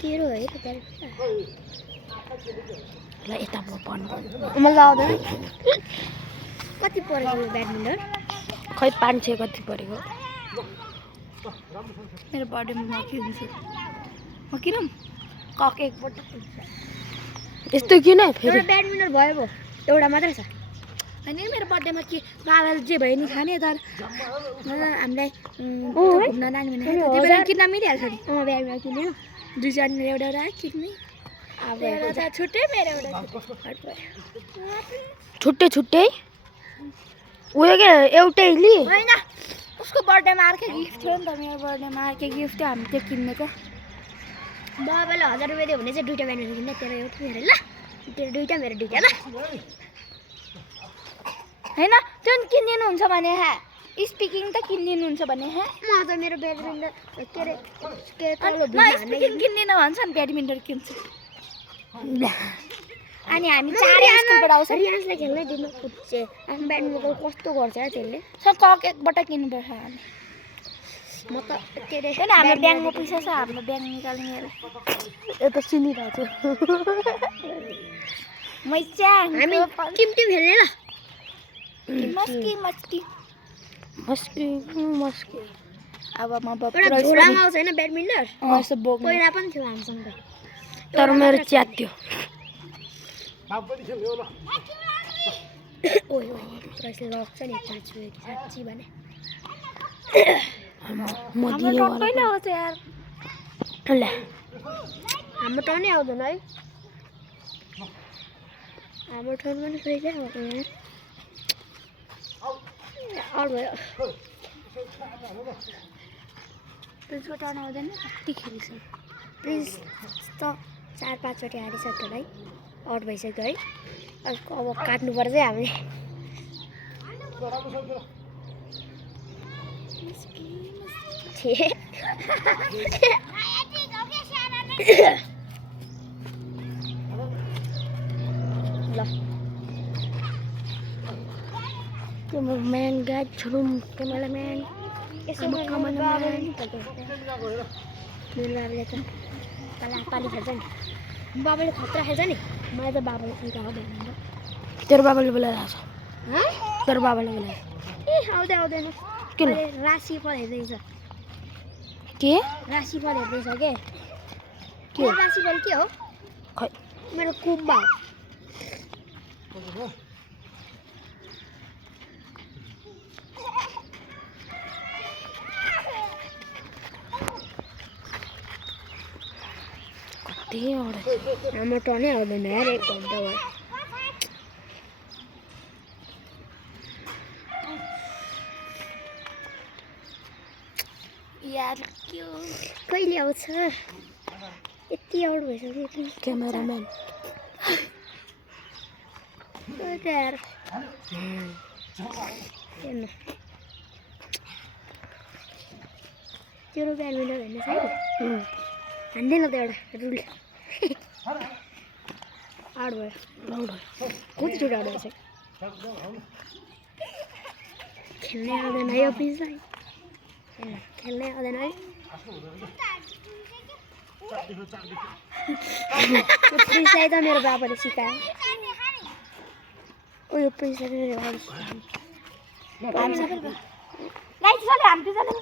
तेरो है त ल यता म पढ्नु मलाई आउँदैन कति परेको यो ब्याडमिन्टन खै 500 कति परेको मेरो बर्थडेमा म किन्छु म किनौँ कक एकपल्ट यस्तो किन फेरि एउटा ब्याडमिन्टन भयो भो एउटा मात्रै छ होइन मेरो बर्थडेमा के बाबाले जे भयो नि खाने तर हामीलाई घुम्न लाने भने त्यही बेला किन्न मिलिहाल्छ नि ब्याडमिन्टन किन्यो दुईजना एउटा एउटा किन्ने अब एउटा त छुट्टै मेरो एउटा छुट्टै छुट्टै उयो के एउटै लि होइन उसको बर्थडेमा अर्कै गिफ्ट थियो नि त मेरो बर्थडेमा अर्कै गिफ्ट थियो हामी त्यो किन्नेको बाबाले 1000 रुपियाँ दियो भने चाहिँ दुईटा ब्याडमिन्टन किन्ने तेरो एउटा मेरो ल तेरो दुईटा मेरो दुईटा ल होइन त्यो किनिदिनुहुन्छ भने स्पिकिङ त किनिदिनुहुन्छ भने म त मेरो ब्याडमिन्टन के अरे किन्दिनँ भन्छ नि ब्याडमिन्टन किन्छु अनि हामी चारै स्कुलबाट आउँछ रियान्सलाई खेल्नै दिनु पुच्चे आफ्नो ब्याडमिन्टन कस्तो गर्छ त्यसले कक एकबाट किन्नुपर्छ हामी म त के अरे होइन हाम्रो ब्याङ्कमा पैसा छ हाम्रो ब्याङ्क निकाल्ने यता सुनिरहेको छु मैच्याङ हामी टिम खेल्ने ल मस्की मस्की मस्की मस्की अब म झोलामा आउँछ होइन ब्याडमिन्टन पहिला पनि थियो हामीसँग तर मेरो च्यात थियो ओइ त्यसले लग्छ नि साँच्ची भने म दिने कहिले आउँछ यार ल हाम्रो टर्नै आउँदैन है हाम्रो टर्न पनि कहिले आउँदैन अरू भयो प्रिन्सको टर्न आउँदैन कति खेलिसक्यो प्रिन्स त 4-5 चोटि हारिसक्यो है आउट भइसक्यो है अब काट्नुपर्छ है हामीले ल क्यामराम्यान गाइड छरुम क्यामराम्यान यसो बाबाले मेरो बाबाले त पाली खेल्छ नि बाबाले खतरा खेल्छ नि मलाई त बाबाले सिकाएको भन्नु तेरो बाबाले बोलाइरहेको छ तेरो बाबाले बोलाए ए आउँदैन किन राशिफल हेर्दैछ के राशिफल हेर्दैछ के राशिफल के हो खै मेरो कुम्भ हाम्रो टर्नै आउँदैन यार 1 घन्टा भयो यार कहिले आउँछ यति आउट भइसक्यो क्यामेराम्यान यार तेरो ब्याडमिन्टन हेर्ने छैन हान्दैन त एउटा रुल आउट भयो कतिचोटि आउट भइसक्यो खेल्नै आउँदैन यो प्रिन्सलाई खेल्नै आउँदैन है प्रिन्सलाई त मेरो बाबाले सिकायो यो प्रिन्सलाई मेरो बाबाले सिकायो हामी सबैले